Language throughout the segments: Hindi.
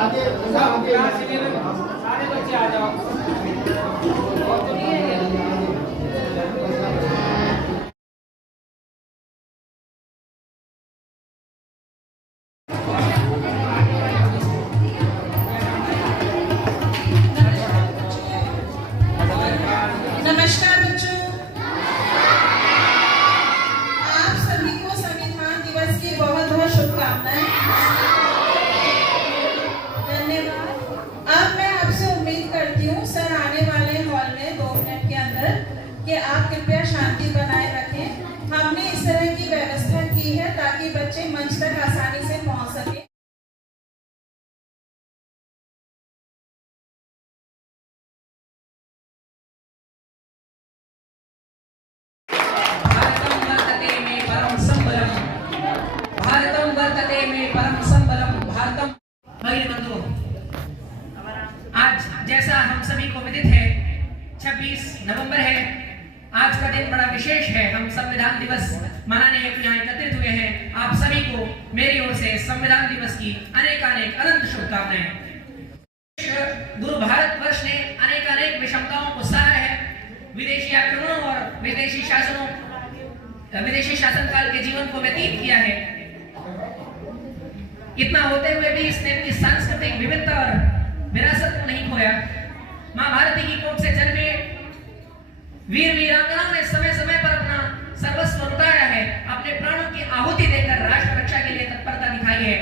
सारे बच्चे आ जाओ। और तो नहीं है नमस्कार बच्चों, आप सभी को संविधान दिवस की बहुत बहुत शुभकामनाएं। धन्यवाद। अब मैं आपसे उम्मीद करती हूँ सर आने वाले हॉल में 2 मिनट के अंदर कि आप कृपया शांति बनाए रखें। हमने इस तरह की व्यवस्था की है ताकि बच्चे मंच तक आसानी से पहुँच सकें। भारतम वर्तते में परम संबलम भारतम। भगिनी बंधुओं, आज जैसा हम सभी को विदित है 26 नवंबर है। आज का दिन बड़ा विशेष है। हम संविधान दिवस मनाने हेतु यहाँ एकत्रित हुए हैं। आप सभी को मेरी ओर से संविधान दिवस की अनेकानेक अनंत शुभकामनाएं। गुरु भारत वर्ष ने अनेकानेक विषमताओं को सहा है। विदेशी आक्रमणों और विदेशी शासन काल के जीवन को व्यतीत किया है। इतना होते हुए भी इसने अपनी सांस्कृतिक विविधता और विरासत को नहीं खोया। मां भारती की कोख से जन्मे वीर वीरांगनाओं ने समय समय पर अपना सर्वस्व लुटाया है, अपने प्राणों की आहुति देकर राष्ट्र रक्षा के लिए तत्परता दिखाई है।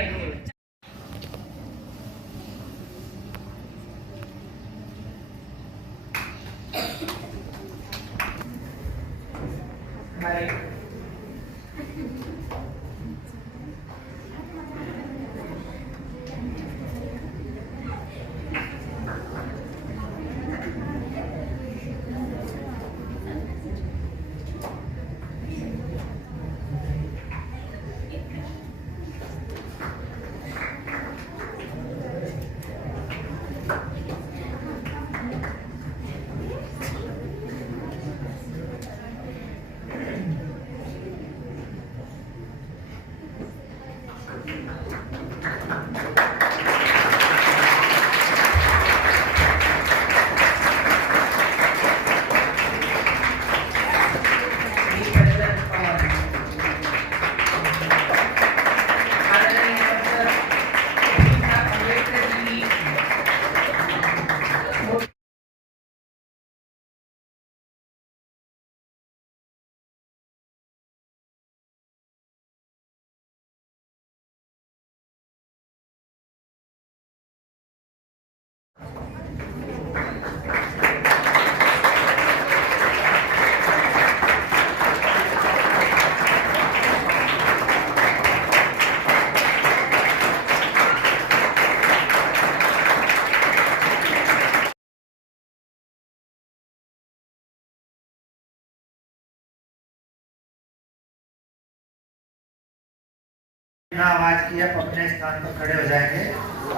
आवाज की आप अपने स्थान पर खड़े हो जाएंगे।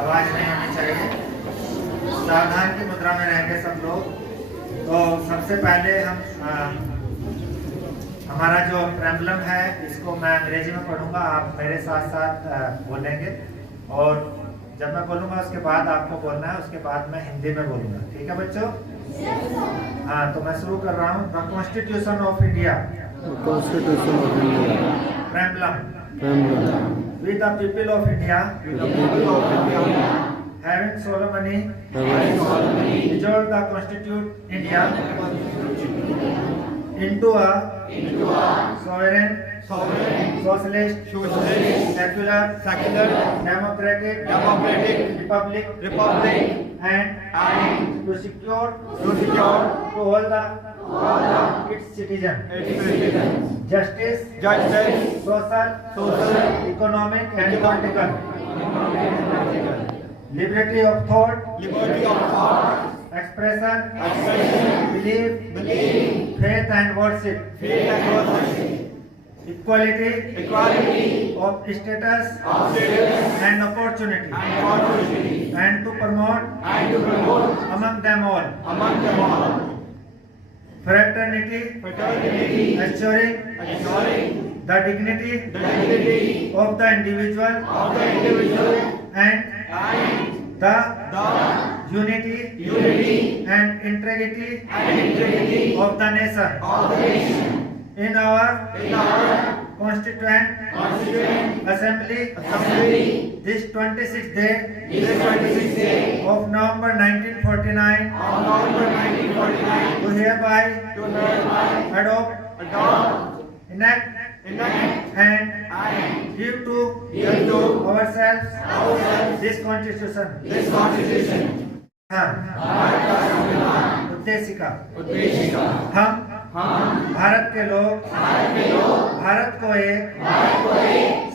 आवाज नहीं होनी चाहिए। सावधान की मुद्रा में रहेंगे सब लोग। तो सबसे पहले हम हमारा जो प्रेम्बलम है इसको मैं अंग्रेजी में पढ़ूंगा, आप मेरे साथ साथ बोलेंगे और जब मैं बोलूंगा उसके बाद आपको बोलना है, उसके बाद मैं हिंदी में बोलूंगा। ठीक है बच्चों? हाँ, तो मैं शुरू कर रहा हूँ। The constitution of India, preamble. We the people of India, having solemnly resolved the constitute India into a sovereign, socialist, secular, democratic republic, and to secure to all the its citizens justice, social, economic and political, liberty of thought, expression, belief, faith and worship, equality of status and opportunity, and to promote among them all fraternity, assuring the dignity of the individual and the unity and integrity of the nation in our Constituent Assembly this 26th day of November 1949 do hereby adopt, enact and give to ourselves this Constitution. उद्देशिका हम भारत के लोग भारत को एक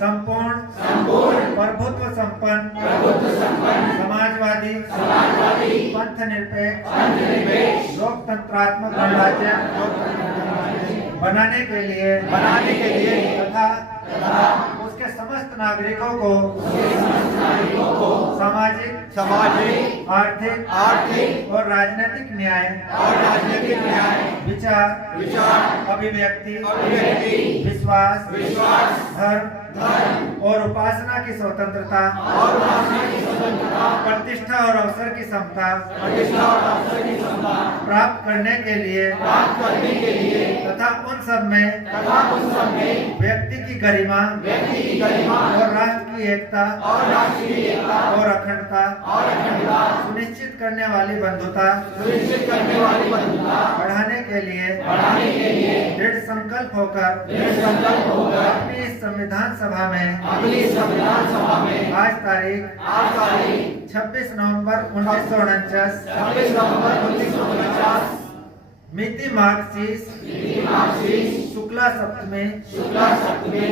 संपूर्ण प्रभुत्व संपन्न समाजवादी पंथनिरपेक्ष लोकतंत्रात्मक गणराज्य बनाने के लिए तथा उसके समस्त नागरिकों को सामाजिक आर्थिक और राजनीतिक न्याय विचार अभिव्यक्ति विश्वास धर्म और उपासना की स्वतंत्रता प्रतिष्ठा और अवसर की समता प्राप्त करने के लिए तथा उन सब में व्यक्ति की गरिमा और राष्ट्र की एकता और अखंडता सुनिश्चित करने वाली बंधुता बढ़ाने के लिए दृढ़ संकल्प होकर अपनी इस संविधान सभा में आज तारीख 26 नवंबर 1949 मिति मार्क्सिस शुक्ला सप्तमी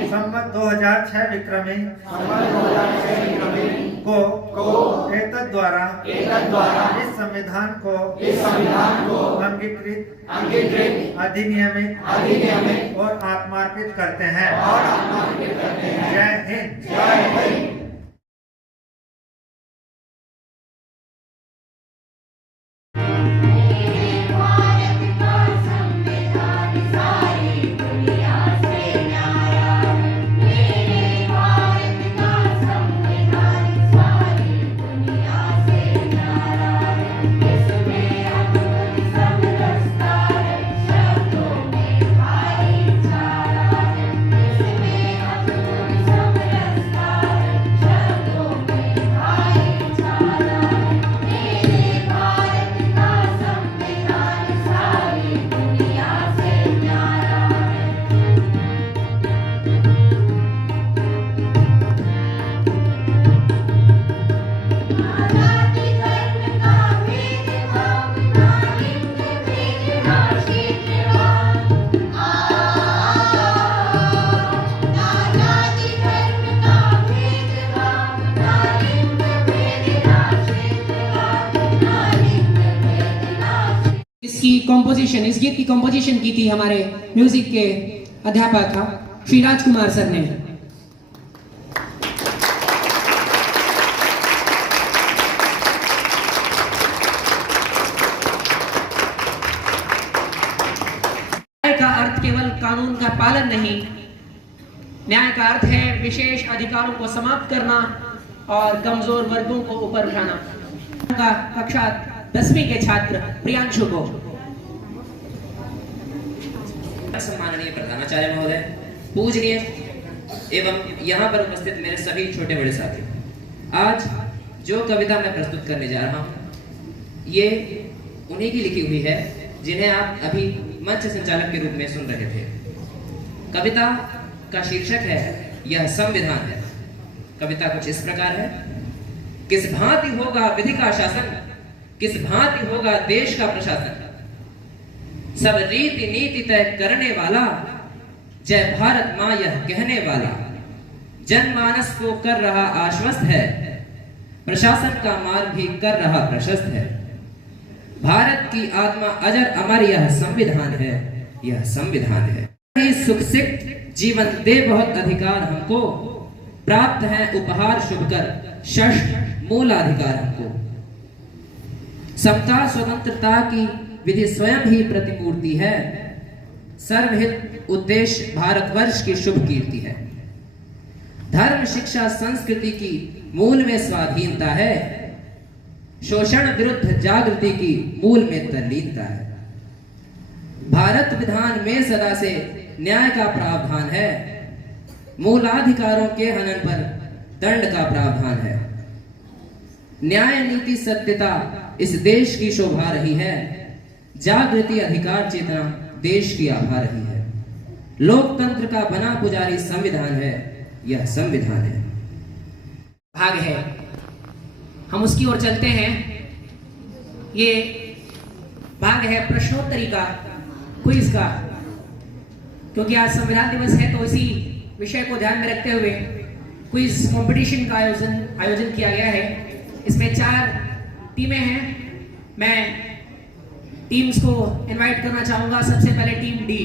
संवत 2006 विक्रमी को एतद द्वारा इस संविधान को अंगीकृत अधिनियमित और आत्मार्पित करते हैं। जय हिंद। कंपोजिशन इस गीत की कंपोजिशन की थी हमारे म्यूजिक के अध्यापक श्री राजकुमार सर ने। न्याय का अर्थ केवल कानून का पालन नहीं, न्याय का अर्थ है विशेष अधिकारों को समाप्त करना और कमजोर वर्गों को ऊपर उठाना। कक्षा 10वीं के छात्र प्रियांशु को। सम्माननीय प्रधानाचार्य महोदय, पूजनीय एवं यहाँ पर उपस्थित मेरे सभी छोटे बड़े साथी, आज जो कविता मैं प्रस्तुत करने जा रहा हूँ ये उन्हीं की लिखी हुई है जिन्हें आप अभी मंच संचालक के रूप में सुन रहे थे। कविता का शीर्षक है यह संविधान है। कविता कुछ इस प्रकार है। किस भांति होगा विधि का शासन, किस भांति होगा देश का प्रशासन, सब रीति नीति तय करने वाला, जय भारत मां यह कहने वाला, जनमानस को कर रहा आश्वस्त है, प्रशासन का मार्ग भी कर रहा प्रशस्त है। भारत की आत्मा अजर अमर यह संविधान है, यह संविधान है। सुख सिक्त जीवन दे बहुत अधिकार हमको, प्राप्त है उपहार शुभकर षष्ठ मूलाधिकार हमको। समता स्वतंत्रता की विधि स्वयं ही प्रतिमूर्ति है, सर्वहित उद्देश्य भारतवर्ष की शुभ कीर्ति है। धर्म शिक्षा संस्कृति की मूल में स्वाधीनता है, शोषण विरुद्ध जागृति की मूल में तल्लीनता है। भारत विधान में सदा से न्याय का प्रावधान है, मूलाधिकारों के हनन पर दंड का प्रावधान है। न्याय नीति सत्यता इस देश की शोभा रही है, जागृति अधिकार चेतना देश की आभा रही है। लोकतंत्र का बना पुजारी संविधान है, यह संविधान है। भाग है, हम उसकी ओर चलते हैं। ये भाग है प्रश्नोत्तरी का, क्विज का। क्योंकि आज संविधान दिवस है तो इसी विषय को ध्यान में रखते हुए क्विज कंपटीशन का आयोजन किया गया है। इसमें 4 टीमें हैं। मैं टीम्स को इनवाइट करना चाहूंगा। सबसे पहले टीम डी।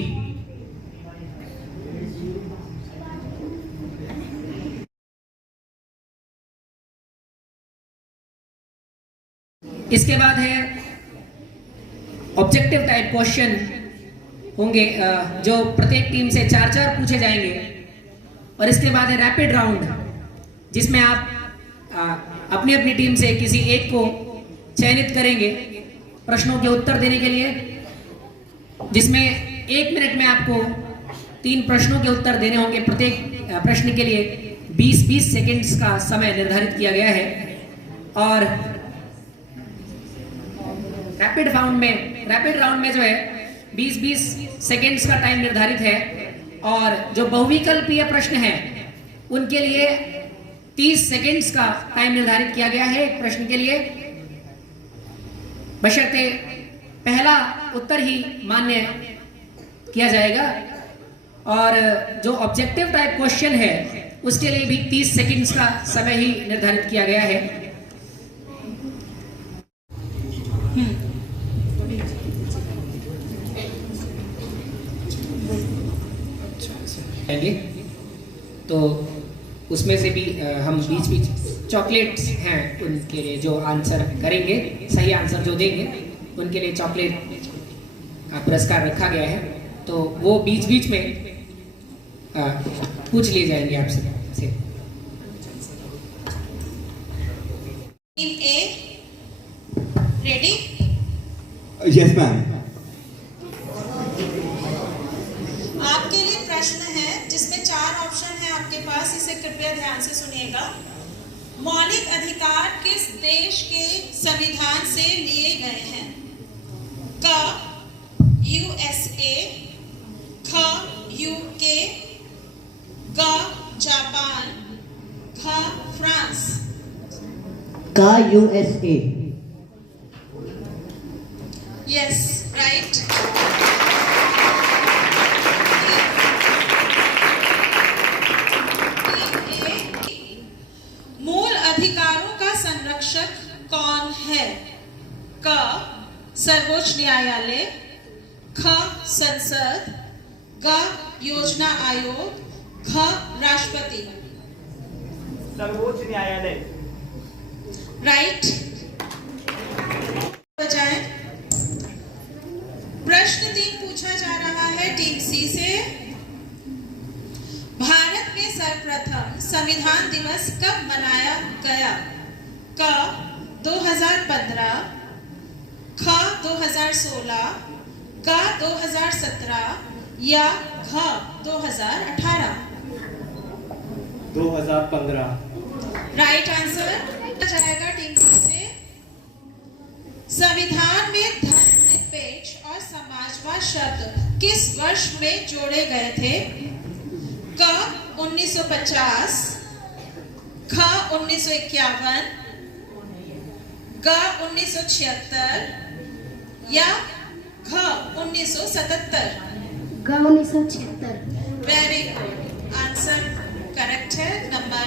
इसके बाद है ऑब्जेक्टिव टाइप क्वेश्चन होंगे, जो प्रत्येक टीम से 4-4 पूछे जाएंगे। और इसके बाद है रैपिड राउंड, जिसमें आप अपनी अपनी टीम से किसी एक को चयनित करेंगे प्रश्नों के उत्तर देने के लिए, जिसमें 1 मिनट में आपको 3 प्रश्नों के उत्तर देने होंगे। प्रत्येक प्रश्न के लिए 20-20 सेकंड्स का समय निर्धारित किया गया है। और रैपिड राउंड में जो है 20-20 सेकंड्स का टाइम निर्धारित है। और जो बहुविकल्पीय प्रश्न हैं उनके लिए 30 सेकंड्स का टाइम निर्धारित किया गया है एक प्रश्न के लिए, बशर्ते पहला उत्तर ही मान्य किया जाएगा। और जो ऑब्जेक्टिव टाइप क्वेश्चन है उसके लिए भी 30 सेकंड्स का समय ही निर्धारित किया गया है। तो उसमें से भी हम बीच चॉकलेट्स हैं उनके लिए, जो आंसर करेंगे, सही आंसर जो देंगे उनके लिए चॉकलेट का पुरस्कार रखा गया है। तो वो बीच में पूछ लिए जाएंगे आपसे। टीम ए रेडी? Yes ma'am. आपके लिए प्रश्न है जिसमें 4 ऑप्शन है आपके पास, इसे कृपया ध्यान से सुनिएगा। मौलिक अधिकार किस देश के संविधान से लिए गए हैं? क USA, ख UK, ग जापान, ख फ्रांस। का USA। Yes, right. मूल अधिकारों का संरक्षक कौन है? क सर्वोच्च न्यायालय, ख संसद, ग योजना आयोग, ख राष्ट्रपति। सर्वोच्च न्यायालय। राइट। बजाएं। प्रश्न 3 पूछा जा रहा है टीम सी से। भारत में सर्वप्रथम संविधान दिवस कब मनाया गया? क 2015, ख 2016, ग 2017 या घ 2018? 2015। राइट आंसर जाएगा टीम से। संविधान में धर्मनिरपेक्ष और समाजवाद शब्द किस वर्ष में जोड़े गए थे? क 1950, ख 1951, ग 1976 या घ 1977? ग 1976। वेरी गुड, आंसर करेक्ट है। नंबर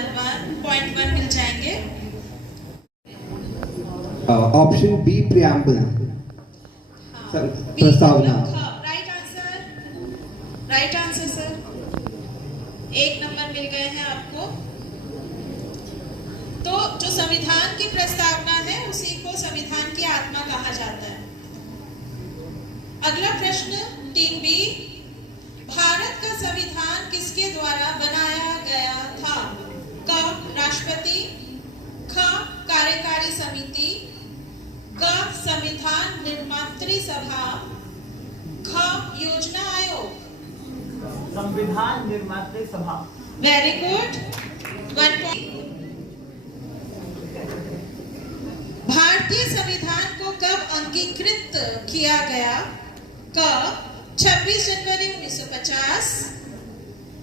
1.1 मिल जाएंगे। ऑप्शन बी प्रियम्बल, प्रस्तावना। Right answer, right answer sir. 1 number मिल गए हैं आपको। तो जो संविधान की प्रस्तावना है उसी को संविधान की आत्मा कहा जाता है। अगला प्रश्न टीम बी। भारत का संविधान किसके द्वारा बनाया गया था? क राष्ट्रपति, ख कार्यकारी समिति, सभा, ख योजना आयोग। संविधान निर्मात्री सभा। Very good, 1 point. भारतीय संविधान को कब अंगीकृत किया गया? क 26 जनवरी 1950,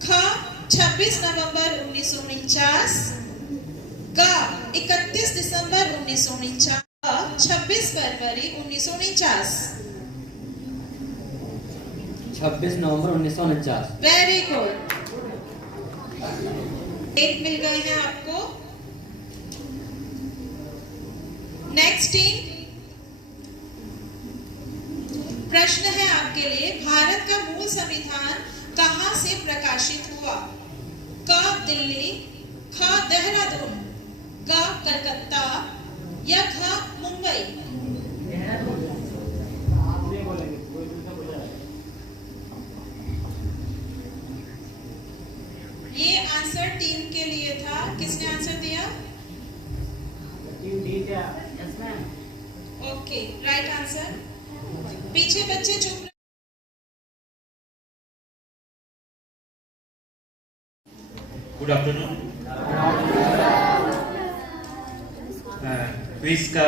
ख 26 नवंबर 1949, ग 31 दिसंबर 1949, 26 फरवरी 1949। 26 नवंबर 1949। वेरी गुड, 1 मिल गए हैं आपको। नेक्स्ट टीम, प्रश्न है आपके लिए, भारत का मूल संविधान कहां से प्रकाशित हुआ? क दिल्ली, ख देहरादून, ग कलकत्ता या ख मुंबई? ये आंसर टीम के लिए था। किसने आंसर दिया? Okay, right answer. पीछे बच्चे चुप। Good afternoon. क्विज का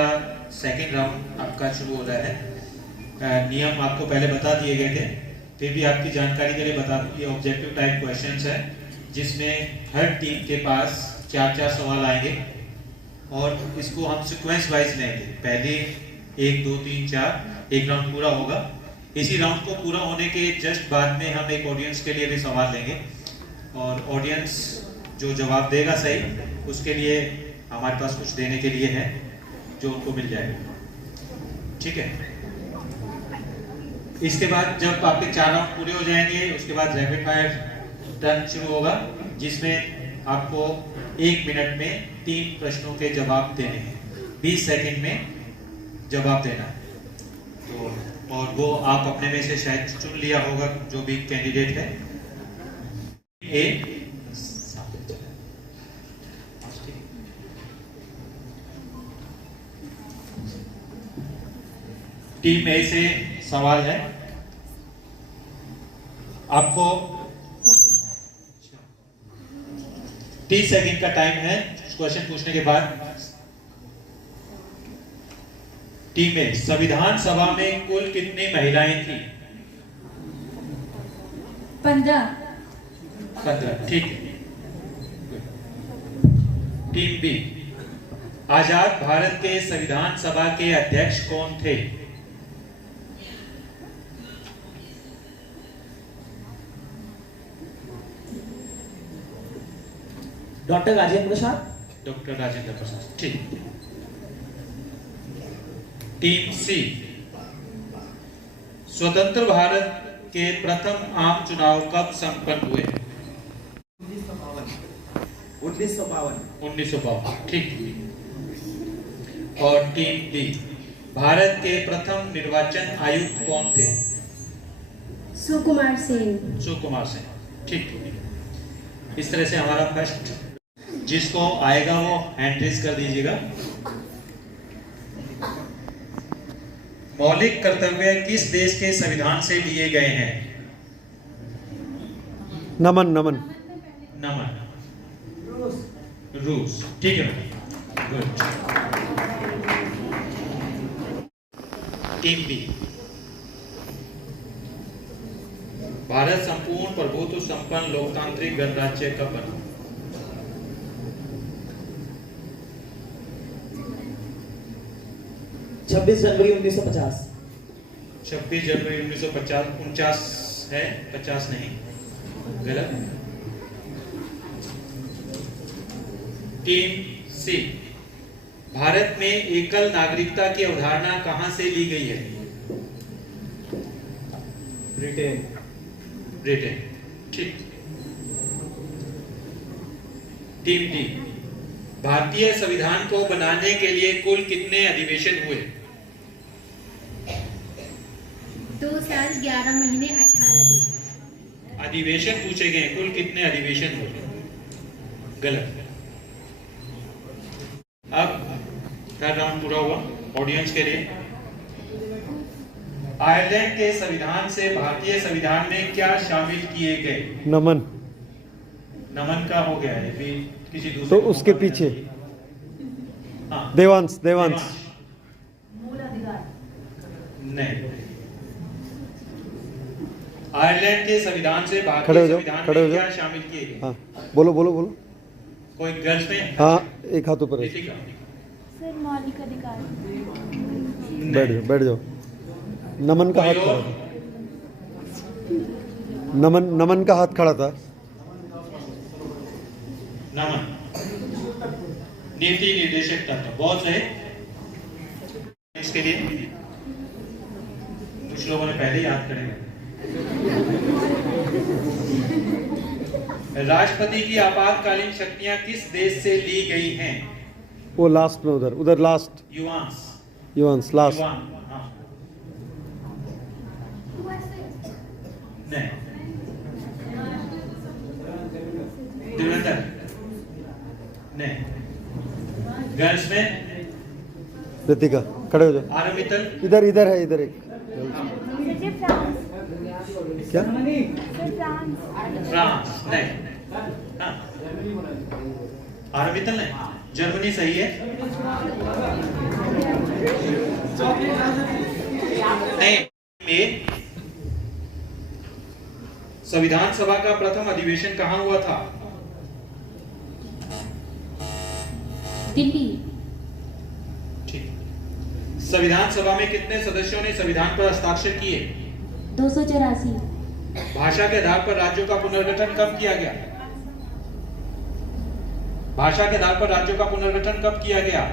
सेकंड राउंड आपका शुरू हो रहा है। नियम आपको पहले बता दिए गए थे, फिर भी आपकी जानकारी के लिए बता दूं, ये ऑब्जेक्टिव टाइप क्वेश्चंस है जिसमें हर टीम के पास 4-4 सवाल आएंगे और इसको हम सीक्वेंस वाइज लेंगे। पहले 1, 2, 3, 4 एक राउंड पूरा होगा। इसी राउंड को पूरा होने के जस्ट बाद में हम एक ऑडियंस के लिए भी सवाल लेंगे और ऑडियंस जो जवाब देगा सही उसके लिए हमारे पास कुछ देने के लिए है जो उनको मिल जाएगा। ठीक है, इसके बाद जब आपके 4 राउंड पूरे हो जाएंगे उसके बाद रैपिड फायर टर्न शुरू होगा जिसमें आपको 1 मिनट में 3 प्रश्नों के जवाब देने हैं। 20 सेकंड में जवाब देना है। तो और वो आप अपने में से शायद चुन लिया होगा जो भी कैंडिडेट है। टीम ए से सवाल है आपको। 30 सेकंड का टाइम है क्वेश्चन पूछने के बाद। टीम ए, संविधान सभा में कुल कितनी महिलाएं थी? 15। ठीक है। टीम बी, आजाद भारत के संविधान सभा के अध्यक्ष कौन थे? डॉक्टर राजेंद्र प्रसाद। डॉक्टर राजेंद्र प्रसाद, ठीक। टीम सी, स्वतंत्र भारत के प्रथम आम चुनाव कब संपन्न हुए? 1952, ठीक। और टीम डी, भारत के प्रथम निर्वाचन आयुक्त कौन थे? सुकुमार सेन। सुकुमार सेन, ठीक। इस तरह से हमारा फर्स्ट, जिसको आएगा वो हैंड रेज कर दीजिएगा। मौलिक कर्तव्य किस देश के संविधान से लिए गए हैं? नमन। रूस, ठीक है, गुड। टीम बी, भारत संपूर्ण प्रभुत्व संपन्न लोकतांत्रिक गणराज्य कब बना? 26 जनवरी 1950। 26 जनवरी 1950, 49 है, 50 नहीं, गलत। टीम सी, भारत में एकल नागरिकता की अवधारणा कहां से ली गई है? ब्रिटेन, ठीक। टीम डी, भारतीय संविधान को बनाने के लिए कुल कितने अधिवेशन हुए? 2 साल 11 महीने 18 दिन। अधिवेशन पूछे गए, कुल कितने अधिवेशन हुए? गलत। अब थर्ड राउंड पूरा हुआ ऑडियंस के लिए। आयरलैंड के संविधान से भारतीय संविधान में क्या शामिल किए गए? नमन। नमन का हो गया है, भी किसी दूसरे तो को उसके मौका पीछे देना चाहिए। हाँ, देवांश। देवांश। नहीं। आयरलैंड के संविधान से खड़े भारतीय हो जाओ, संविधान खड़े हो में जाओ। क्या शामिल किए गए? हाँ, बोलो बोलो बोलो। कोई गर्ल्स में? हाँ, एक हाथ ऊपर है। ऋतिका। सर मौलिक अधिकार। बैठ जाओ, बैठ जाओ। नमन का हाथ कोई खड़ा और? था। नमन का हाथ खड़ा था। नमन। नीति निर्देशक तत्व, बहुत सही। इसके लिए कुछ लोगों ने पहले याद करेंगे। राष्ट्रपति की आपातकालीन शक्तियां किस देश से ली गई हैं? वो लास्ट में, उधर उधर लास्ट। युवांश लास्ट। युवान, हाँ। नहीं। देवेंद्र? नहीं। गर्ल्स में? ऋतिका, खड़े हो जाओ। आरव मित्तल? इधर इधर है, इधर एक। क्या? फ्रांस? नहीं। हाँ। आरव मित्तल ने? जर्मनी सही है? नहीं। में संविधान सभा का प्रथम अधिवेशन कहाँ हुआ था? दिल्ली। ठीक। संविधान सभा में कितने सदस्यों ने संविधान पर हस्ताक्षर किए? 284। भाषा के आधार पर राज्यों का पुनर्गठन कब किया गया? भाषा के आधार पर राज्यों का पुनर्गठन कब किया गया?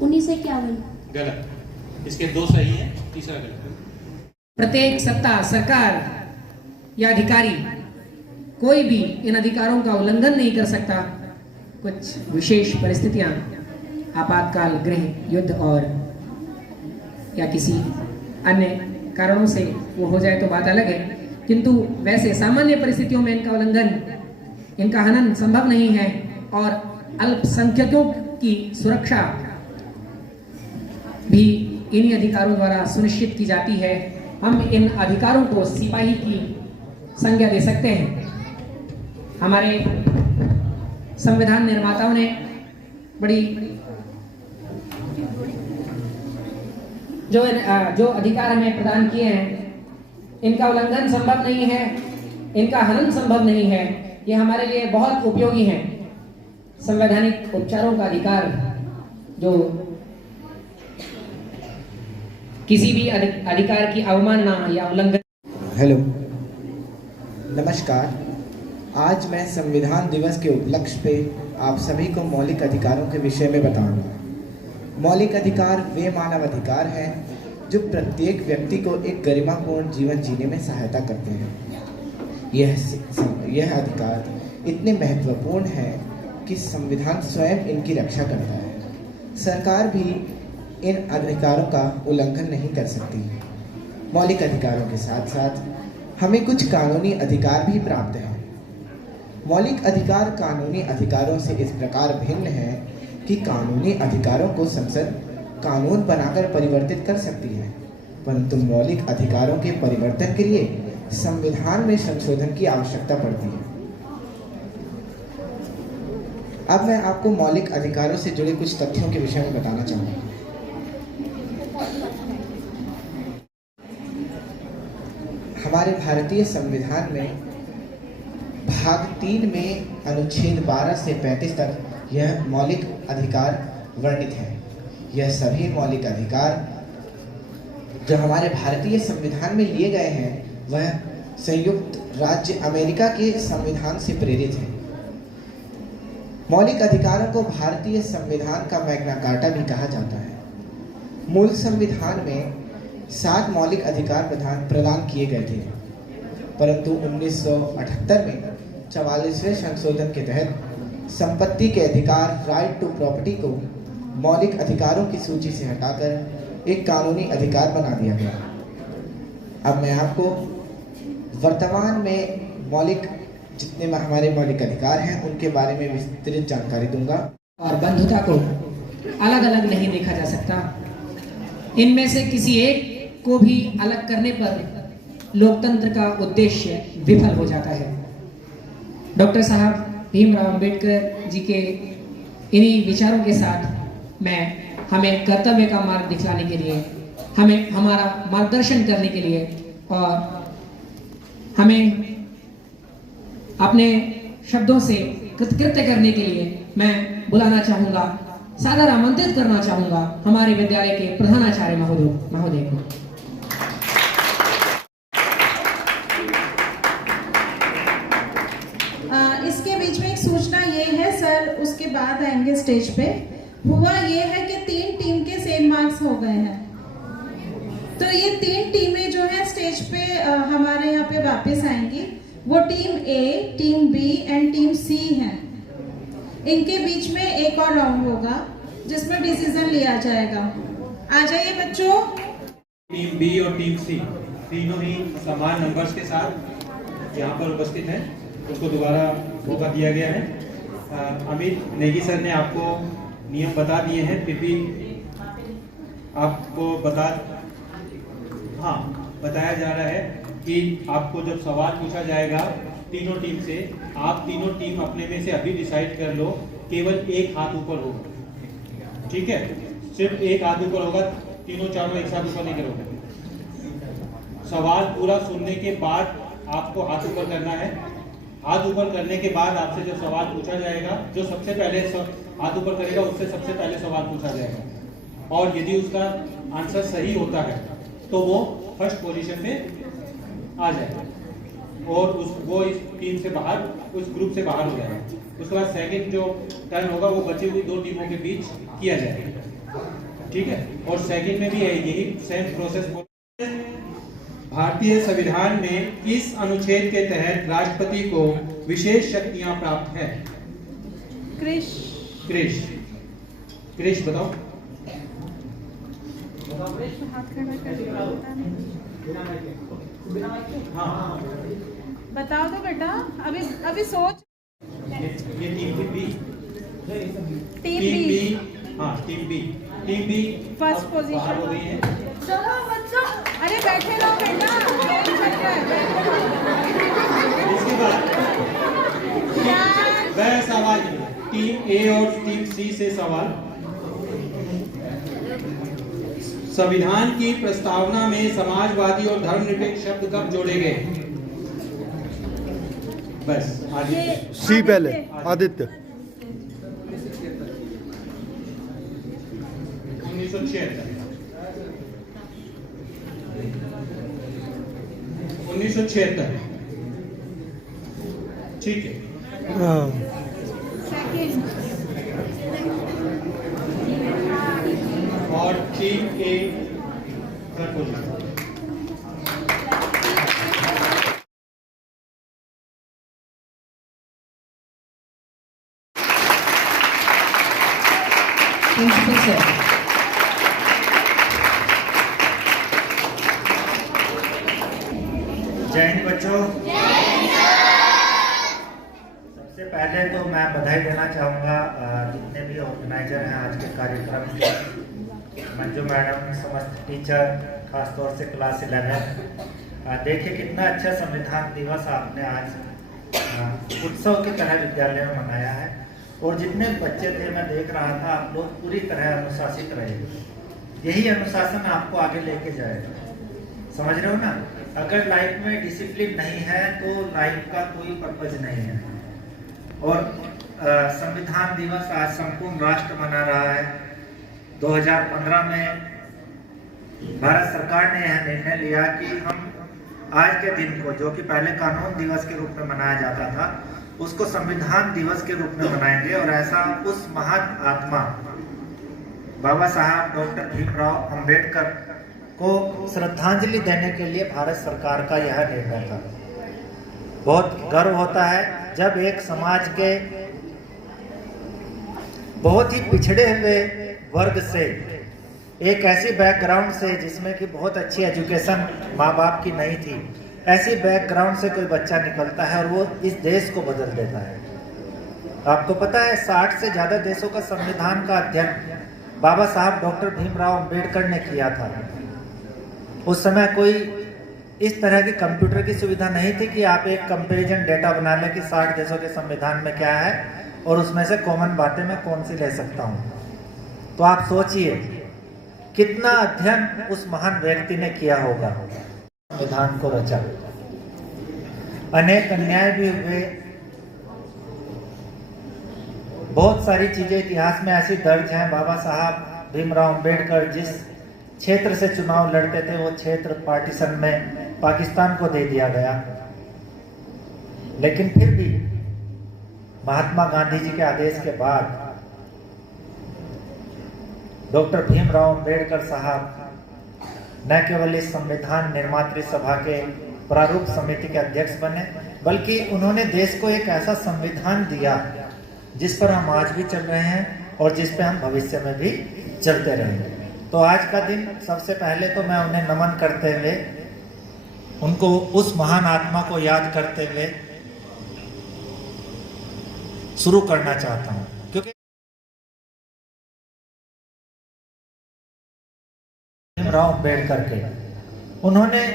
1951। गलत। इसके दो सही हैं, तीसरा गलत। प्रत्येक सत्ता, सरकार या अधिकारी कोई भी इन अधिकारों का उल्लंघन नहीं कर सकता। कुछ विशेष परिस्थितियां, आपातकाल, गृह युद्ध और या किसी अन्य कारणों से वो हो जाए तो बात अलग है, किंतु वैसे सामान्य परिस्थितियों में इनका उल्लंघन, इनका हनन संभव नहीं है। और अल्पसंख्यकों की सुरक्षा भी इन्हीं अधिकारों द्वारा सुनिश्चित की जाती है। हम इन अधिकारों को सिपाही की संज्ञा दे सकते हैं। हमारे संविधान निर्माताओं ने बड़ी जो अधिकार हमें प्रदान किए हैं, इनका उल्लंघन संभव नहीं है, इनका हनन संभव नहीं है। ये हमारे लिए बहुत उपयोगी हैं। संवैधानिक उपचारों का अधिकार, जो किसी भी अधिकार की अवमानना या उल्लंघन। हेलो, नमस्कार। आज मैं संविधान दिवस के उपलक्ष्य पे आप सभी को मौलिक अधिकारों के विषय में बताऊंगा। मौलिक अधिकार वे मानव अधिकार हैं जो प्रत्येक व्यक्ति को एक गरिमापूर्ण जीवन जीने में सहायता करते हैं। यह अधिकार इतने महत्वपूर्ण हैं कि संविधान स्वयं इनकी रक्षा करता है। सरकार भी इन अधिकारों का उल्लंघन नहीं कर सकती। मौलिक अधिकारों के साथ साथ हमें कुछ कानूनी अधिकार भी प्राप्त हैं। मौलिक अधिकार कानूनी अधिकारों से इस प्रकार भिन्न है कि कानूनी अधिकारों को संसद कानून बनाकर परिवर्तित कर सकती है, परंतु मौलिक अधिकारों के परिवर्तन के लिए संविधान में संशोधन की आवश्यकता पड़ती है। अब मैं आपको मौलिक अधिकारों से जुड़े कुछ तथ्यों के विषय में बताना चाहूँगा। हमारे भारतीय संविधान में भाग 3 में अनुच्छेद 12 से 35 तक यह मौलिक अधिकार वर्णित है। यह सभी मौलिक अधिकार जो हमारे भारतीय संविधान में लिए गए हैं वह संयुक्त राज्य अमेरिका के संविधान से प्रेरित है। मौलिक अधिकारों को भारतीय संविधान का मैग्ना कार्टा भी कहा जाता है। मूल संविधान में 7 मौलिक अधिकार प्रदान किए गए थे, परंतु 1978 में 44वें संशोधन के तहत संपत्ति के अधिकार, राइट टू प्रॉपर्टी को मौलिक अधिकारों की सूची से हटाकर एक कानूनी अधिकार बना दिया गया। अब मैं आपको वर्तमान में मौलिक जितने हमारे मौलिक अधिकार हैं उनके बारे में विस्तृत जानकारी दूंगा। और बंधुता को अलग अलग नहीं देखा जा सकता। इनमें से किसी एक को भी अलग करने पर लोकतंत्र का उद्देश्य विफल हो जाता है। डॉक्टर साहब भीमराव अंबेडकर जी के इन्हीं विचारों के साथ मैं हमें कर्तव्य का मार्ग दिखलाने के लिए, हमें हमारा मार्गदर्शन करने के लिए और हमें अपने शब्दों से कृतकृत्य करने के लिए मैं बुलाना चाहूँगा, सादर आमंत्रित करना चाहूँगा हमारे विद्यालय के प्रधानाचार्य महोदय को। इसके बीच में एक सूचना ये है सर, उसके बाद आएंगे स्टेज पे। हुआ ये है कि 3 टीम के सेम मार्क्स हो गए हैं, तो ये 3 टीमें जो है स्टेज पे हमारे यहाँ पे वापस आएंगी। वो team A, team B and team C हैं। इनके बीच में एक और राउंड होगा जिसमें डिसीजन लिया जाएगा। आ जाइए बच्चों। टीम बी और टीम सी तीनों ही समान नंबर्स के साथ यहाँ पर उपस्थित हैं, उनको दोबारा मौका दिया गया है। अमित नेगी सर ने आपको नियम बता दिए हैं, फिर भी आपको बताया जा रहा है कि आपको जब सवाल पूछा जाएगा तीनों टीम से, आप तीनों टीम अपने में से अभी डिसाइड कर लो, केवल एक हाथ ऊपर होगा, ठीक है? सिर्फ एक हाथ ऊपर होगा, तीनों चारों एक साथ ऊपर नहीं करोगे। सवाल पूरा सुनने के बाद आपको हाथ ऊपर करना है। हाथ ऊपर करने के बाद आपसे जब सवाल पूछा जाएगा, जो सबसे पहले हाथ ऊपर करेगा उससे सबसे पहले सवाल पूछा जाएगा, और यदि उसका आंसर सही होता है तो वो फर्स्ट पोजीशन में आ जाएगा और वो इस टीम से बाहर, उस ग्रुप से बाहर हो जाएगा। उसके बाद सेकंड जो टर्न होगा वो बची हुई 2 टीमों के बीच किया जाएगा, ठीक है? और सेकंड में भी यही सेम प्रोसेस। भारतीय संविधान में किस अनुच्छेद के तहत राष्ट्रपति को विशेष शक्तियां प्राप्त है? क्रिश बताओ। हाँ बताओ तो बेटा, अभी सोच। ये team B, team B first position हो गई है। चलो बच्चों, अरे बैठे रहो बेटा, गेम चल रहा है। इसके बाद वह सवाल टीम ए और टीम सी से सवाल। संविधान की प्रस्तावना में समाजवादी और धर्मनिरपेक्ष शब्द कब जोड़े गए? बस आदित्य। सी पहले, आदित्य। 1976। ठीक है। हाँ। और टीम ए थर्ड पोजीशन। जय हिंद बच्चों। सबसे पहले तो मैं बधाई देना चाहूँगा जितने भी ऑर्गेनाइजर हैं आज के कार्यक्रम के, मंजू मैडम, समस्त टीचर, खासतौर से क्लास 11। देखिए कितना अच्छा संविधान दिवस आपने आज उत्सव की तरह विद्यालय में मनाया है, और जितने बच्चे थे मैं देख रहा था आप लोग पूरी तरह अनुशासित रहे। यही अनुशासन आपको आगे लेके जाएगा, समझ रहे हो ना? अगर लाइफ में डिसिप्लिन नहीं है तो लाइफ का कोई पर्पज नहीं है। और संविधान दिवस आज संपूर्ण राष्ट्र मना रहा है। 2015 में भारत सरकार ने यह निर्णय लिया कि हम आज के दिन को, जो कि पहले कानून दिवस के रूप में मनाया जाता था, उसको संविधान दिवस के रूप में मनाएंगे। और ऐसा उस महान आत्मा बाबा साहब डॉक्टर भीमराव अंबेडकर को श्रद्धांजलि देने के लिए भारत सरकार का यह निर्णय था। बहुत गर्व होता है जब एक समाज के बहुत ही पिछड़े हुए वर्ग से, एक ऐसी बैकग्राउंड से जिसमें कि बहुत अच्छी एजुकेशन माँ बाप की नहीं थी, ऐसी बैकग्राउंड से कोई बच्चा निकलता है और वो इस देश को बदल देता है। आपको पता है 60 से ज़्यादा देशों का संविधान का अध्ययन बाबा साहब डॉक्टर भीमराव अंबेडकर ने किया था। उस समय कोई इस तरह की कंप्यूटर की सुविधा नहीं थी कि आप एक कंपैरिजन डेटा बना लें कि 60 देशों के संविधान में क्या है और उसमें से कॉमन बातें मैं कौन सी ले सकता हूँ। तो आप सोचिए कितना अध्ययन उस महान व्यक्ति ने किया होगा। संविधान को रचा, अनेक अन्याय भी हुए, बहुत सारी चीजें इतिहास में ऐसी दर्ज हैं। बाबा साहब भीमराव अंबेडकर जिस क्षेत्र से चुनाव लड़ते थे वो क्षेत्र पार्टीशन में पाकिस्तान को दे दिया गया, लेकिन फिर भी महात्मा गांधी जी के आदेश के बाद डॉक्टर भीमराव अंबेडकर साहब न केवल इस संविधान निर्मात्री सभा के प्रारूप समिति के अध्यक्ष बने, बल्कि उन्होंने देश को एक ऐसा संविधान दिया जिस पर हम आज भी चल रहे हैं और जिस पे हम भविष्य में भी चलते रहेंगे। तो आज का दिन सबसे पहले तो मैं उन्हें नमन करते हुए, उनको उस महान आत्मा को याद करते हुए शुरू करना चाहता हूं, क्योंकि भीमराव अंबेडकर के उन्होंने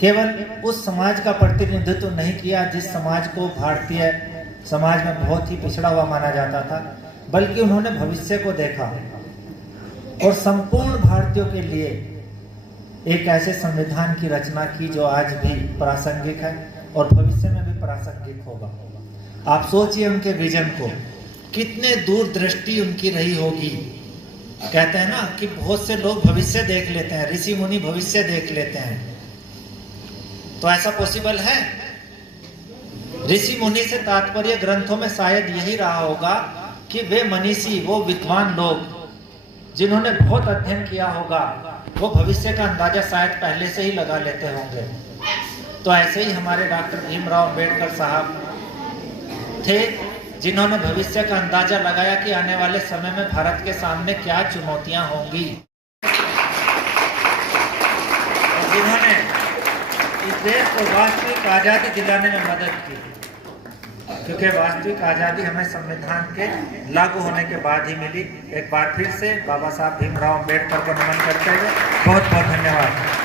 केवल उस समाज का प्रतिनिधित्व नहीं किया जिस समाज को भारतीय समाज में बहुत ही पिछड़ा हुआ माना जाता था, बल्कि उन्होंने भविष्य को देखा और संपूर्ण भारतीयों के लिए एक ऐसे संविधान की रचना की जो आज भी प्रासंगिक है और भविष्य में भी प्रासंगिक होगा। आप सोचिए उनके विजन को, कितने दूरदृष्टि उनकी रही होगी। कहते हैं ना कि बहुत से लोग भविष्य देख लेते हैं, ऋषि मुनि भविष्य देख लेते हैं, तो ऐसा पॉसिबल है? ऋषि मुनि से तात्पर्य ग्रंथों में शायद यही रहा होगा कि वे मनीषी, वो विद्वान लोग जिन्होंने बहुत अध्ययन किया होगा, वो भविष्य का अंदाजा शायद पहले से ही लगा लेते होंगे। तो ऐसे ही हमारे डॉक्टर भीमराव अंबेडकर साहब थे जिन्होंने भविष्य का अंदाजा लगाया कि आने वाले समय में भारत के सामने क्या चुनौतियां होंगी, और जिन्होंने इस देश को वास्तविक आज़ादी दिलाने में मदद की, क्योंकि वास्तविक आज़ादी हमें संविधान के लागू होने के बाद ही मिली। एक बार फिर से बाबा साहब भीमराव अंबेडकर को नमन करते हुए बहुत बहुत धन्यवाद।